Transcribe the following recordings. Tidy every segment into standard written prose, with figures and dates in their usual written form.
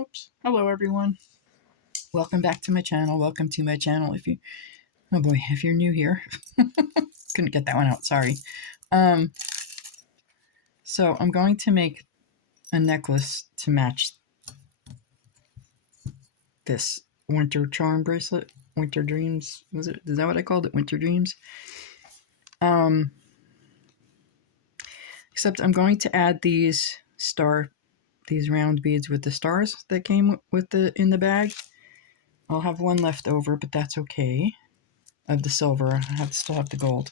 Oops. Hello, everyone. Welcome back to my channel. Welcome to my channel. Oh boy, if you're new here, couldn't get that one out. Sorry. So I'm going to make a necklace to match this winter charm bracelet. Winter Dreams. Is that what I called it? Winter Dreams. Except I'm going to add these round beads with the stars that came with in the bag. I'll have one left over, but that's okay. Of the silver, I still have the gold.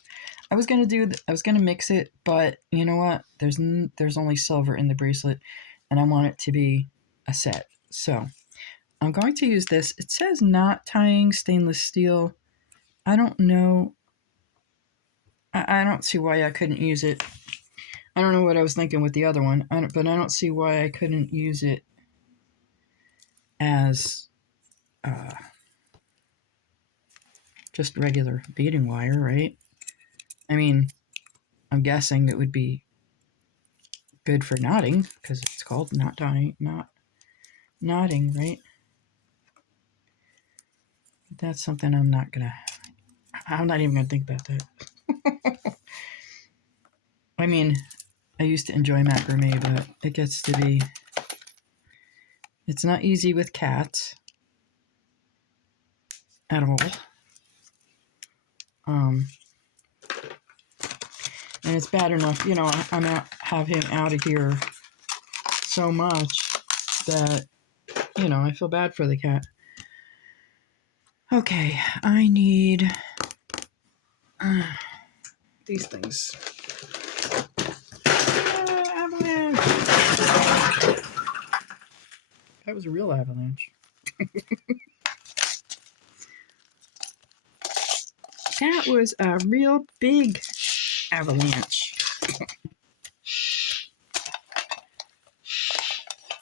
I was gonna mix it, but you know what? There's only silver in the bracelet, and I want it to be a set. So I'm going to use this. It says not tying stainless steel. I don't know. I don't see why I couldn't use it. I don't know what I was thinking with the other one, but I don't see why I couldn't use it as just regular beading wire, right? I mean, I'm guessing it would be good for knotting because it's called knotting, knotting, right? That's something I'm not even gonna think about that. I mean, I used to enjoy macrame, but it gets to be, it's not easy with cats at all. And it's bad enough, you know, have him out of here so much that, you know, I feel bad for the cat. Okay, I need these things. Avalanche! That was a real avalanche. That was a real big avalanche.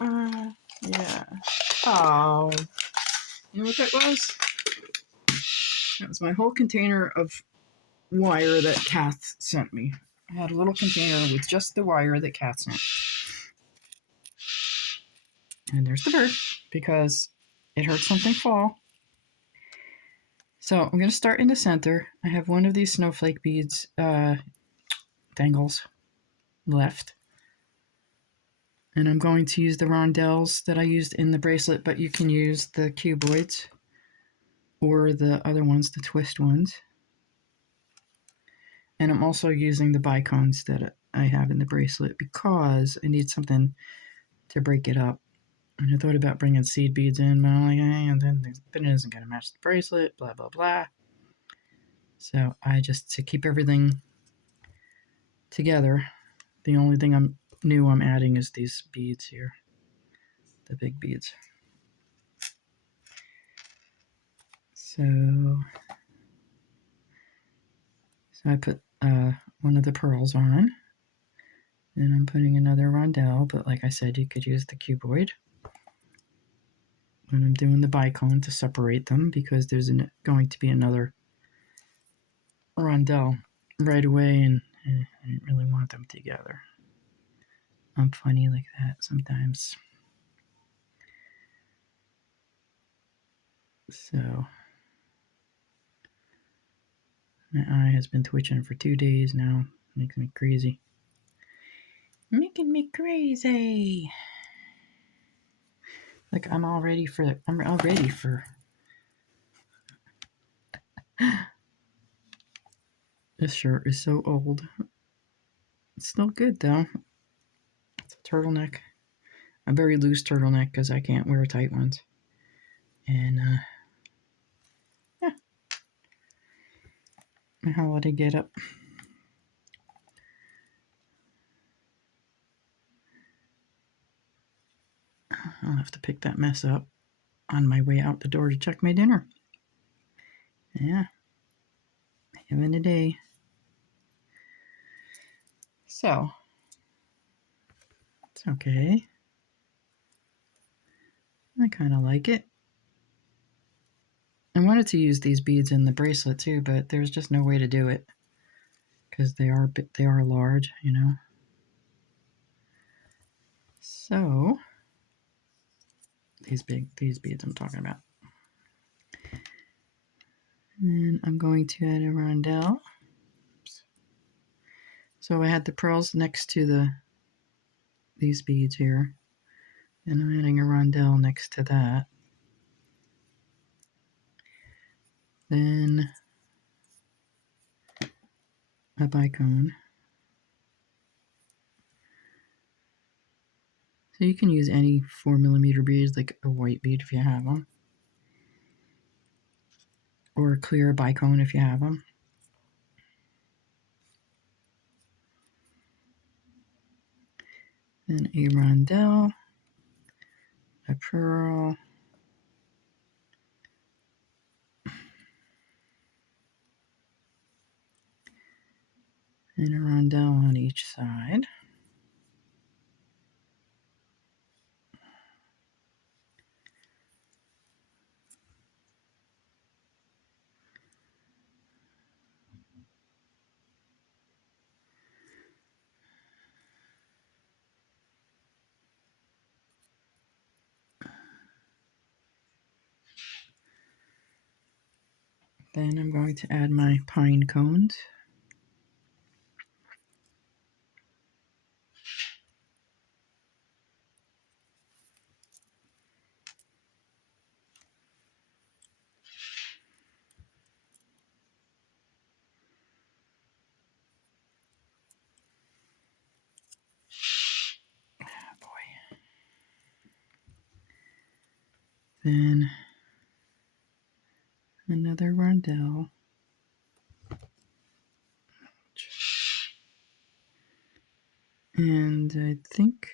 Yeah. Oh. You know what that was? That was my whole container of wire that Kath sent me. I had a little container with just the wire that Kath sent. And there's the bird, because it heard something fall. So I'm going to start in the center. I have one of these snowflake beads, dangles, left. And I'm going to use the rondelles that I used in the bracelet, but you can use the cuboids or the other ones, the twist ones. And I'm also using the bicones that I have in the bracelet because I need something to break it up. And I thought about bringing seed beads in, but I'm like, and then it isn't going to match the bracelet, blah, blah, blah. So to keep everything together, the only thing I'm adding is these beads here, the big beads. So I put one of the pearls on, and I'm putting another rondelle, but like I said, you could use the cuboid. And I'm doing the bicone to separate them because there's going to be another rondelle right away, and I didn't really want them together. I'm funny like that sometimes. So my eye has been twitching for 2 days now. Makes me crazy. Making me crazy. Like I'm all ready for. This shirt is so old. It's still good though. It's a turtleneck. A very loose turtleneck because I can't wear tight ones. And yeah, my holiday get up. I'll have to pick that mess up on my way out the door to check my dinner. Yeah, having a day. So it's okay. I kind of like it. I wanted to use these beads in the bracelet too, but there's just no way to do it because they are large, you know. So these beads I'm talking about. And I'm going to add a rondelle. Oops. So I had the pearls next to these beads here, and I'm adding a rondelle next to that. Then a bicone. So you can use any 4mm beads, like a white bead if you have them, or a clear bicone if you have them. Then a rondelle, a pearl, and a rondelle on each side. Then I'm going to add my pine cones. Oh boy. Then another rondelle. And I think,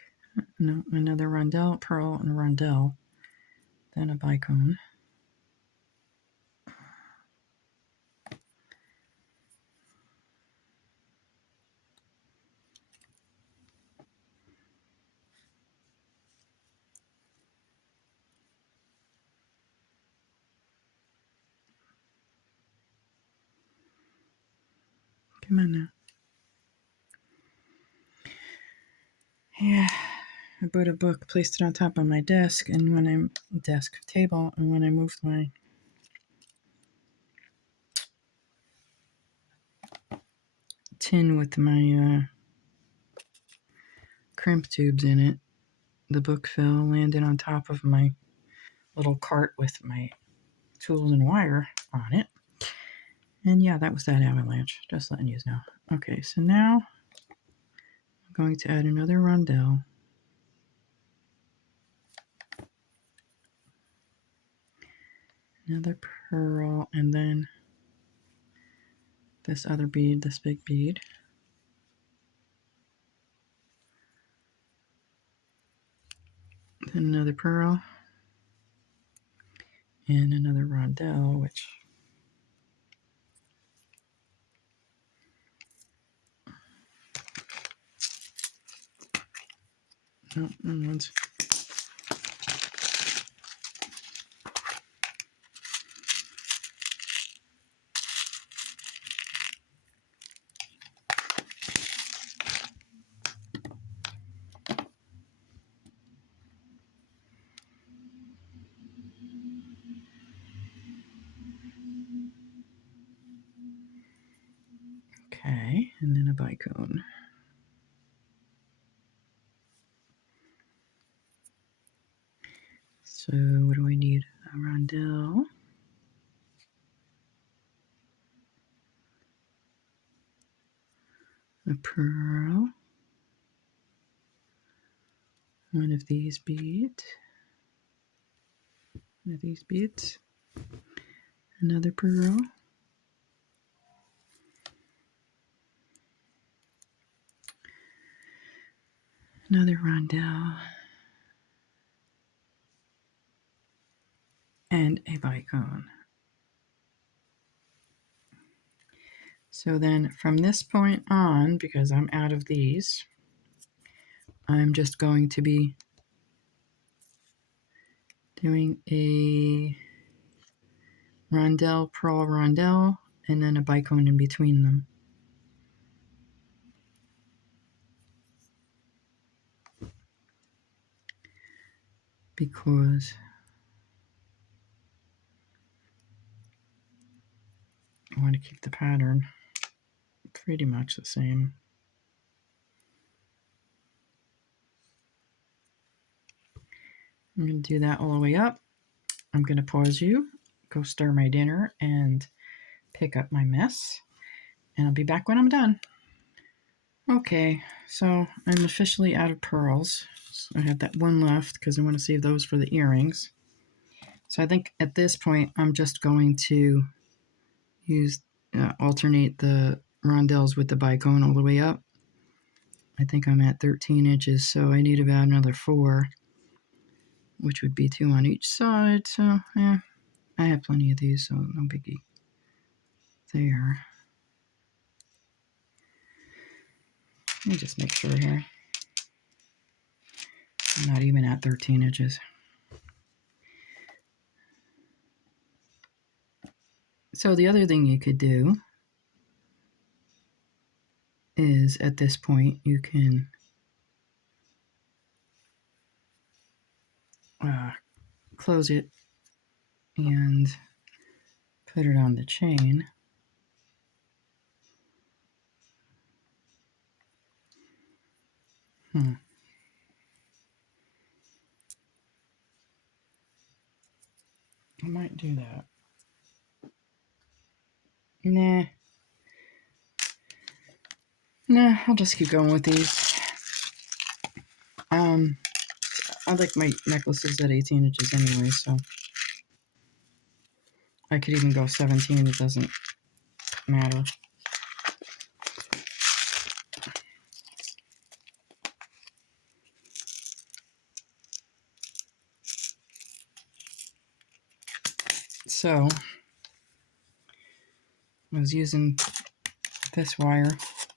no, another rondelle, pearl, and rondelle. Then a bicone. Come on now. Yeah, I bought a book, placed it on top of my desk, and when I table, and when I moved my tin with my crimp tubes in it, the book fell, landed on top of my little cart with my tools and wire on it. And yeah, that was that avalanche, just letting you know. Okay, so now I'm going to add another rondelle. Another pearl, and then this other bead, this big bead. Then another pearl, and another rondelle, which oh, one's okay, and then a bicone. So what do I need? A rondelle, a pearl, one of these beads, another pearl, another rondelle, and a bicone. So then from this point on, because I'm out of these, I'm just going to be doing a rondelle, pearl, rondelle, and then a bicone in between them. Because want to keep the pattern pretty much the same. I'm going to do that all the way up. I'm going to pause you, go stir my dinner, and pick up my mess. And I'll be back when I'm done. Okay, so I'm officially out of pearls. So I have that one left because I want to save those for the earrings. So I think at this point I'm just going to alternate the rondelles with the bicone all the way up. I think I'm at 13 inches, so I need about another 4, which would be 2 on each side. So yeah, I have plenty of these, so no biggie there. Let me just make sure here. I'm not even at 13 inches. So the other thing you could do is at this point you can close it and put it on the chain. I might do that. Nah, I'll just keep going with these. I like my necklaces at 18 inches anyway, so I could even go 17, it doesn't matter. So I was using this wire,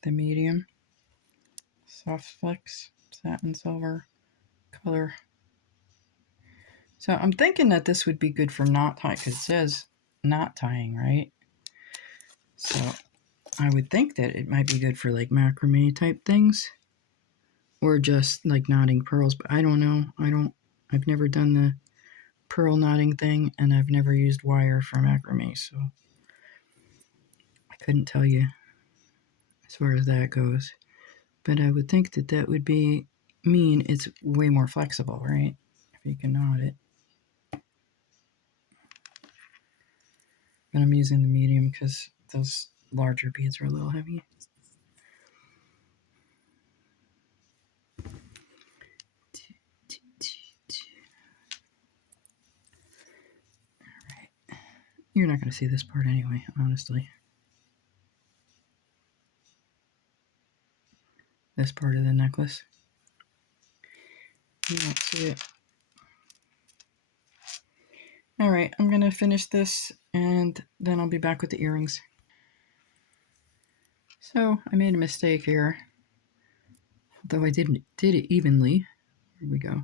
the medium, soft flex, satin silver color. So I'm thinking that this would be good for knot tying, because it says knot tying, right? So I would think that it might be good for like macrame type things, or just like knotting pearls, but I don't know. I've never done the pearl knotting thing, and I've never used wire for macrame, so I couldn't tell you as far as that goes. But I would think that that would mean it's way more flexible, right? If you can knot it. But I'm using the medium because those larger beads are a little heavy. Alright. You're not going to see this part anyway, honestly. This part of the necklace. You won't see it. Alright, I'm going to finish this and then I'll be back with the earrings. So I made a mistake here. Though I did it evenly. Here we go.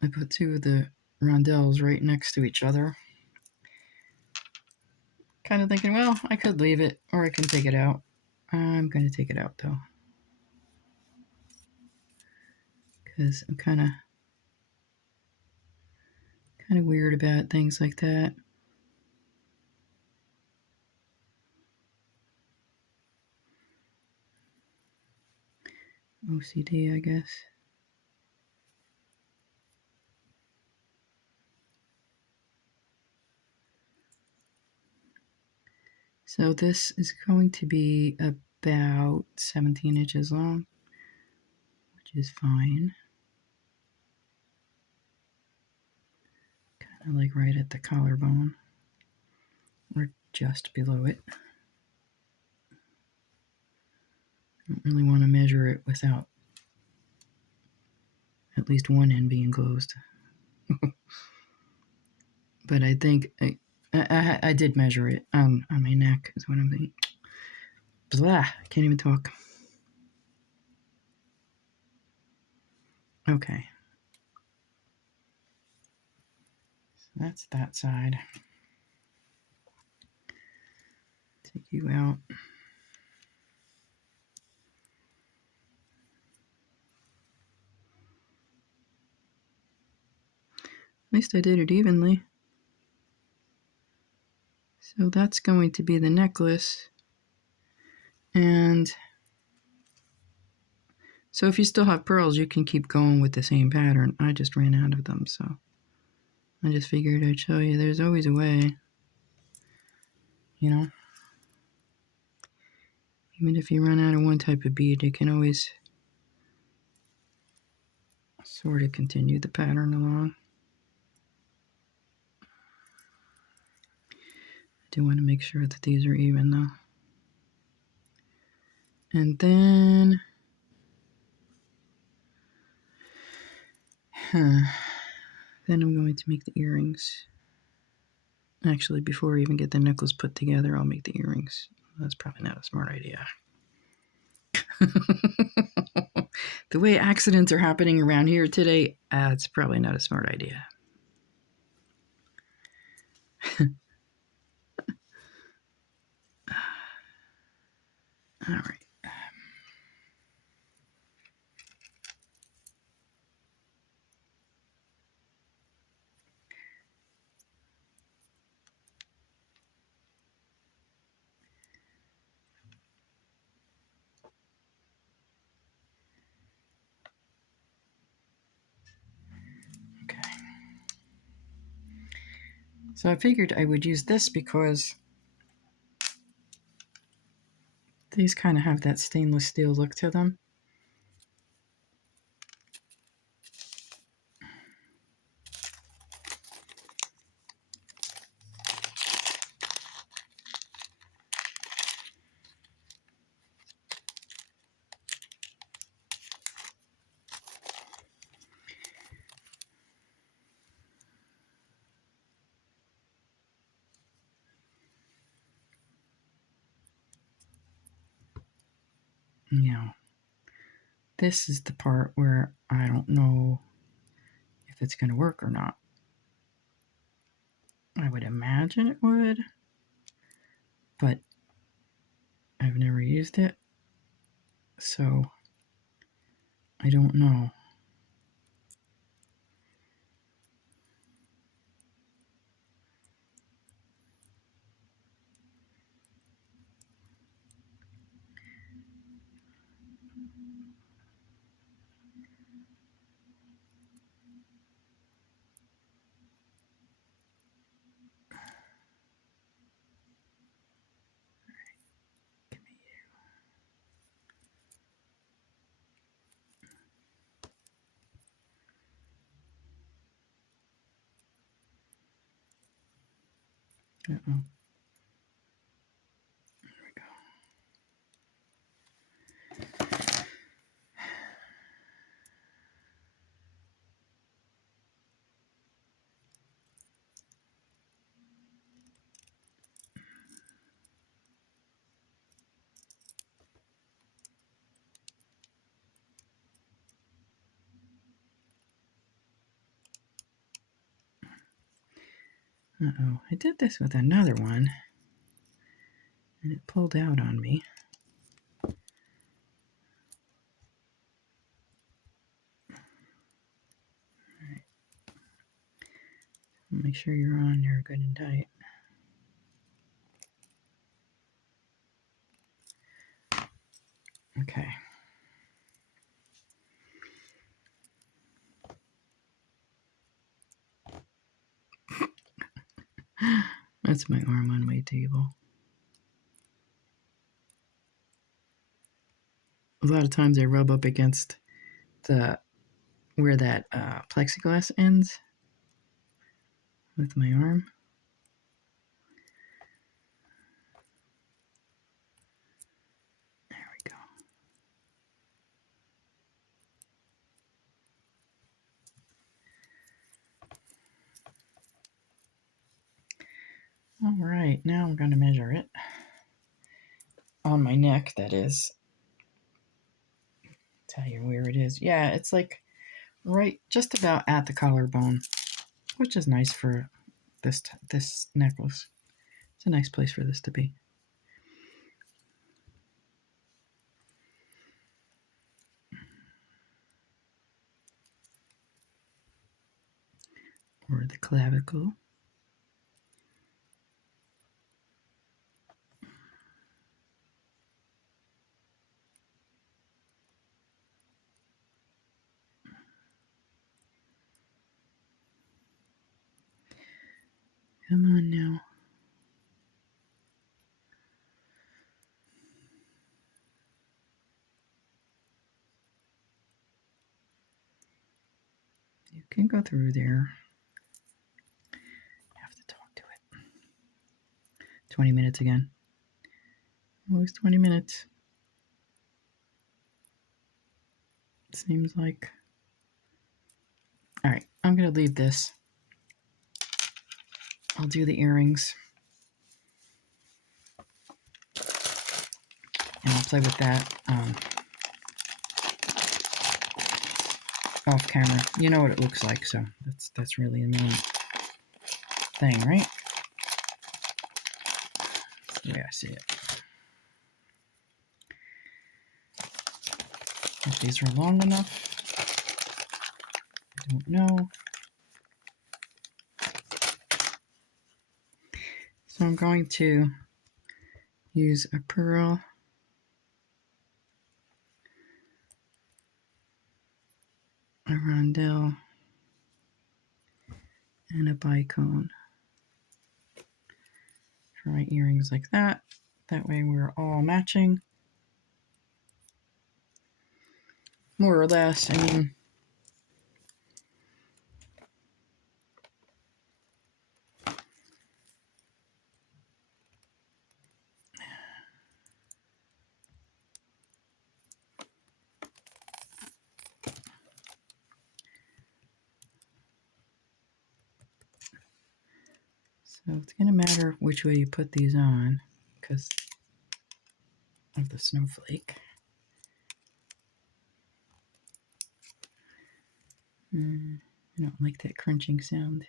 I put 2 of the rondelles right next to each other. Kind of thinking, well, I could leave it or I can take it out. I'm going to take it out though. Because I'm kind of weird about things like that. OCD, I guess. So this is going to be about 17 inches long, which is fine. Kind of like right at the collarbone, or just below it. I don't really want to measure it without at least one end being closed. But I think I did measure it on my neck is what I'm thinking. Blah, I can't even talk. Okay. So that's that side. Take you out. At least I did it evenly. So that's going to be the necklace. And so if you still have pearls, you can keep going with the same pattern. I just ran out of them, so I just figured I'd show you there's always a way, you know. Even if you run out of one type of bead, you can always sort of continue the pattern along. I do want to make sure that these are even though. And then, then I'm going to make the earrings. Actually, before I even get the necklace put together, I'll make the earrings. That's probably not a smart idea. The way accidents are happening around here today, it's probably not a smart idea. All right. Okay. So I figured I would use this because these kind of have that stainless steel look to them. Now, this is the part where I don't know if it's going to work or not. I would imagine it would, but I've never used it, so I don't know. Uh-oh. There we go. Uh-oh. I did this with another one, and it pulled out on me. Make sure you're on there good and tight. Okay. That's my arm on my table. A lot of times I rub up against the where that plexiglass ends with my arm. There we go. All right, now I'm going to measure it on my neck, that is. Tell you where it is. Yeah, it's like right just about at the collarbone, which is nice for this necklace. It's a nice place for this to be. Or the clavicle. Come on now. You can go through there. I have to talk to it. 20 minutes again. Always 20 minutes. Seems like. All right, I'm going to leave this. I'll do the earrings. And I'll play with that off camera. You know what it looks like, so that's really the main thing, right? That's the way I see it. If these are long enough, I don't know. So I'm going to use a pearl, a rondelle, and a bicone for my earrings like that. That way we're all matching. More or less, I mean, so it's going to matter which way you put these on because of the snowflake. I don't like that crunching sound.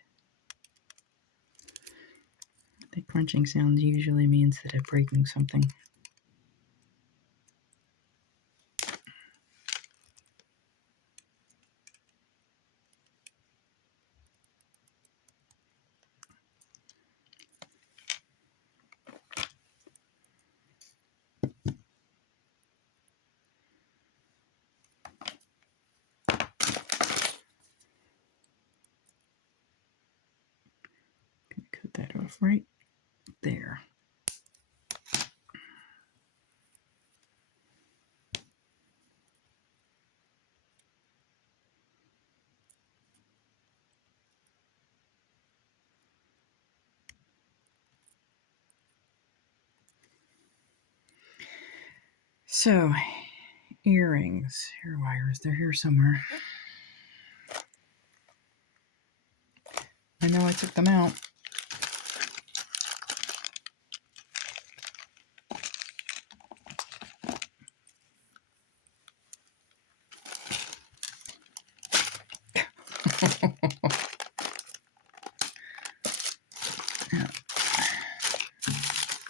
That crunching sound usually means that I'm breaking something. Cut that off right there. So, earrings, hair wires, they're here somewhere. I know I took them out.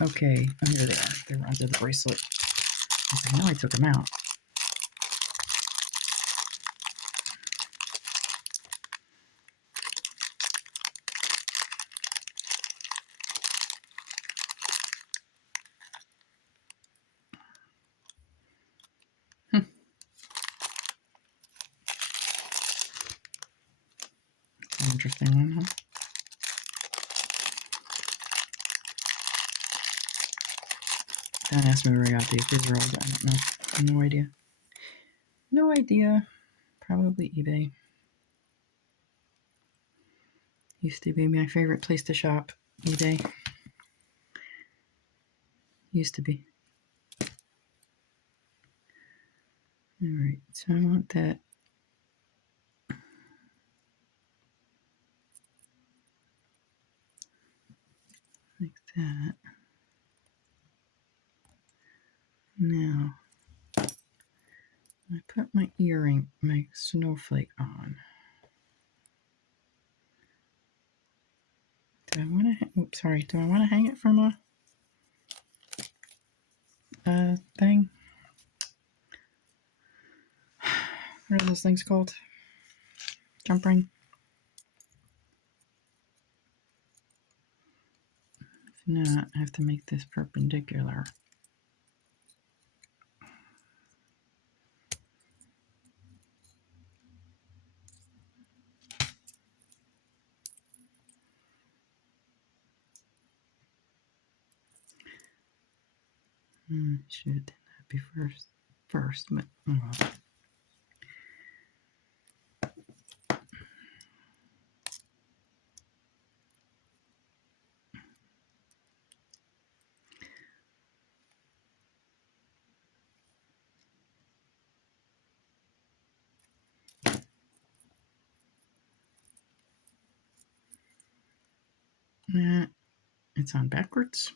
Okay, oh, here they are. They're under the bracelet. I know I took them out. Interesting one, huh? Don't ask me where I got these. These are old. I don't know. No idea. No idea. Probably eBay. Used to be my favorite place to shop. eBay. Used to be. Alright, so I want that. Like that. Now, I put my earring, my snowflake on. Do I want to? Oops, sorry. Do I want to hang it from a thing? What are those things called? Jump ring. If not, I have to make this perpendicular. Should have done that first, but oh well. It's on backwards.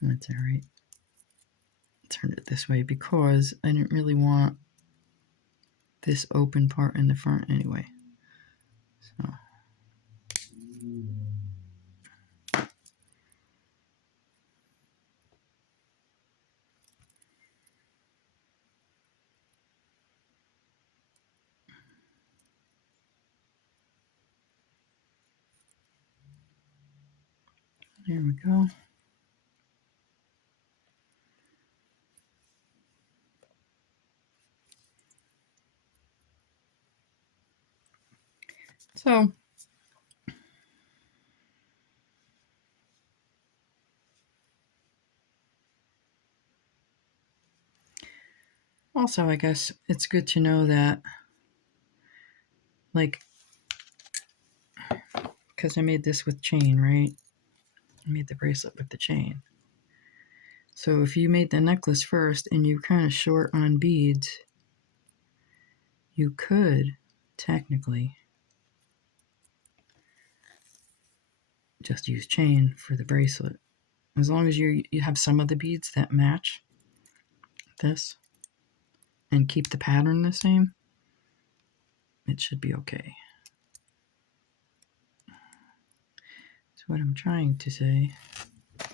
That's all right. Turn it this way because I didn't really want this open part in the front anyway. So there we go. So also, I guess it's good to know that, like, because I made this with chain, right? I made the bracelet with the chain. So if you made the necklace first and you're kind of short on beads, you could technically just use chain for the bracelet. As long as you have some of the beads that match this and keep the pattern the same, it should be okay. That's what I'm trying to say. I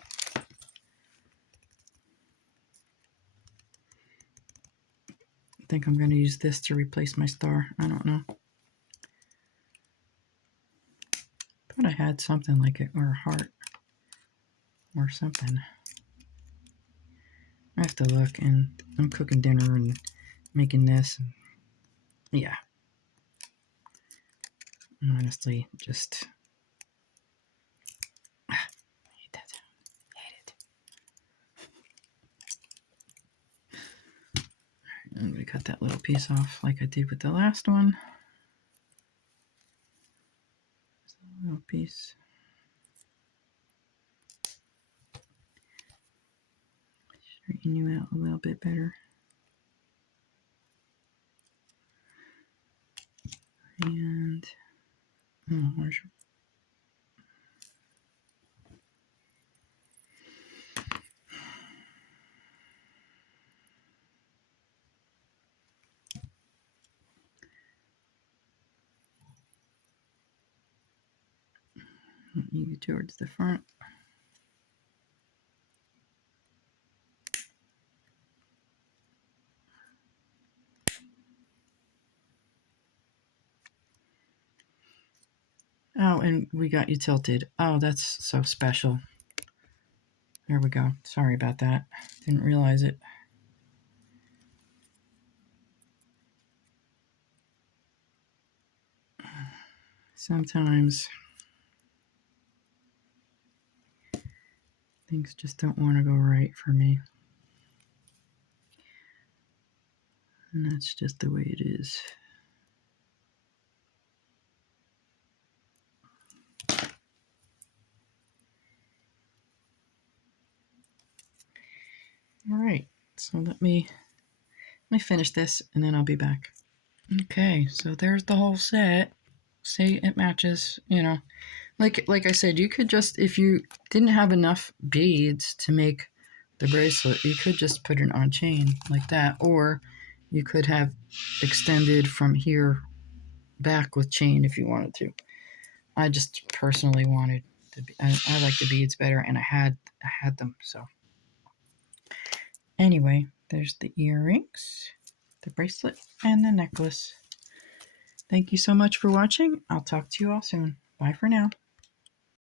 think I'm going to use this to replace my star. I don't know. But I had something like it, or a heart, or something. I have to look, and I'm cooking dinner and making this. And yeah. Honestly, just I hate that sound. Hate it. I'm going to cut that little piece off like I did with the last one. Just a little piece. Straighten you out a little bit better. And where's your... You get towards the front. Oh, and we got you tilted. Oh, that's so special. There we go. Sorry about that. Didn't realize it. Sometimes things just don't want to go right for me. And that's just the way it is. All right, so let me finish this and then I'll be back. Okay, so there's the whole set. See, it matches, you know. Like I said, you could just, if you didn't have enough beads to make the bracelet, you could just put it on chain like that, or you could have extended from here back with chain if you wanted to. I just personally wanted to be, I like the beads better, and I had them. So anyway, there's the earrings, the bracelet, and the necklace. Thank you so much for watching. I'll talk to you all soon. Bye for now.